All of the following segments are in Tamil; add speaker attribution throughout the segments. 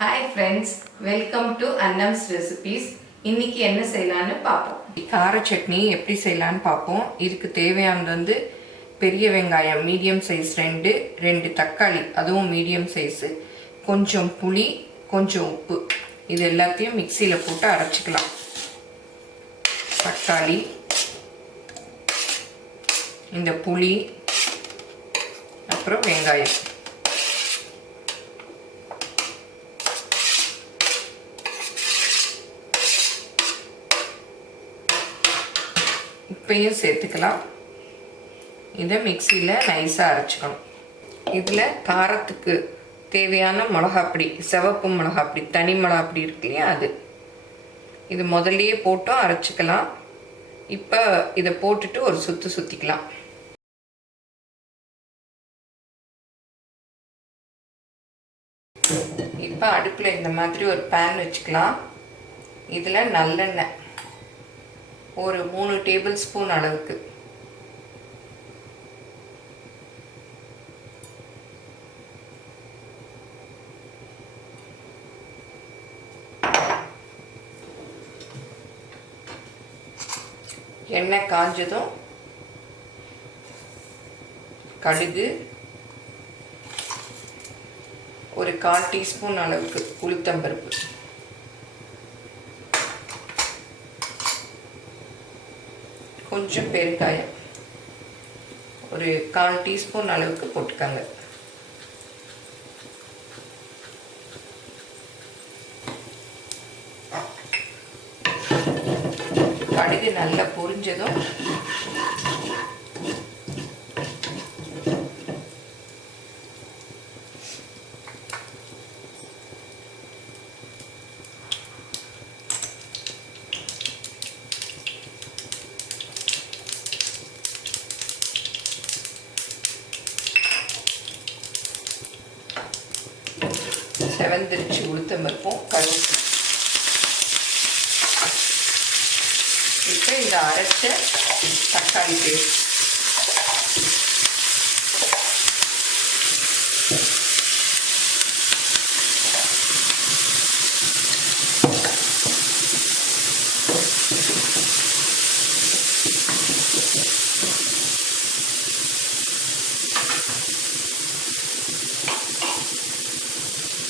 Speaker 1: Hi friends welcome to Annam's recipes இன்னைக்கு என்ன செய்யலான்னு பார்ப்போம். கார சட்னி எப்படி செய்யலான்னு பார்ப்போம். இதுக்கு தேவையானது வந்து பெரிய வெங்காயம் மீடியம் சைஸ் ரெண்டு ரெண்டு தக்காளி அதுவும் மீடியம் சைஸு கொஞ்சம் புளி கொஞ்சம் உப்பு. இது எல்லாத்தையும் மிக்சியில் போட்டு அரைச்சிக்கலாம். தக்காளி இந்த புளி அப்புறம் வெங்காயம். உப்பையும் சேர்த்துக்கலாம். இதை மிக்சியில் நைஸாக அரைச்சிக்கணும். இதில் காரத்துக்கு தேவையான மிளகாப்பொடி சிவப்பு மிளகாப்பொடி தனி மிளகாப்பொடி இருக்கு இல்லையா அது. இது முதல்லையே போட்டும் அரைச்சிக்கலாம். இப்போ இதை போட்டுட்டு ஒரு சுற்று சுற்றிக்கலாம் இப்போ அடுப்பில் இந்த மாதிரி ஒரு பேன் வச்சுக்கலாம். இதில் நல்லெண்ணெய். ஒரு மூணு டேபிள் ஸ்பூன் அளவுக்கு. எண்ணெய் காஞ்சதும் கடுகு ஒரு கால் டீஸ்பூன் அளவுக்கு உளுத்தம்பருப்பு. கொஞ்சம் பெருங்காயம். ஒரு கால் டீஸ்பூன் அளவுக்கு போட்டுக்காங்க. கடுகு நல்லா பொரிஞ்சதும் செவந்திரிச்சு உளுத்தம் பருப்பும் கருவேப்பிலை. இப்போ இந்த அரைச்ச தக்காளி பேஸ்ட்.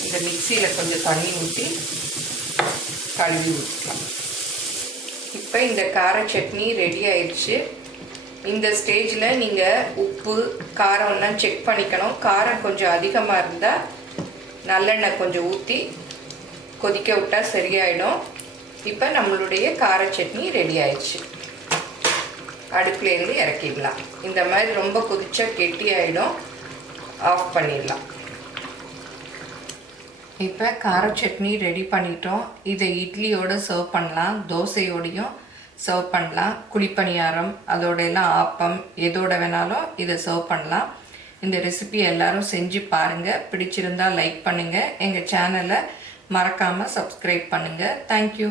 Speaker 1: இந்த மிக்சியில் கொஞ்சம் தண்ணி ஊற்றி கழுவி ஊற்றிக்கலாம் இப்போ இந்த கார சட்னி ரெடி ஆயிடுச்சு. இந்த ஸ்டேஜில் நீங்கள் உப்பு காரம்லாம் செக் பண்ணிக்கணும். காரம் கொஞ்சம் அதிகமாக இருந்தால் நல்லெண்ணெய் கொஞ்சம் ஊற்றி கொதிக்க விட்டால் சரியாயிடும். இப்போ நம்மளுடைய கார சட்னி ரெடி ஆயிடுச்சு. அடுப்புலேருந்து இறக்கிடலாம். இந்த மாதிரி ரொம்ப கொதிச்சா கெட்டி ஆகிடும் ஆஃப் பண்ணிடலாம். இப்போ கார சட்னி ரெடி பண்ணிட்டோம். இதை இட்லியோடு சர்வ் பண்ணலாம். தோசையோடையும் சர்வ் பண்ணலாம். குழிப்பணியாரம் அதோட எல்லாம் ஆப்பம் எதோட வேணாலும் இதை சர்வ் பண்ணலாம். இந்த ரெசிபி எல்லாரும் செஞ்சு பாருங்கள் பிடிச்சிருந்தா லைக் பண்ணுங்கள் எங்கள் சேனலை மறக்காமல் சப்ஸ்கிரைப் பண்ணுங்கள் தேங்க்யூ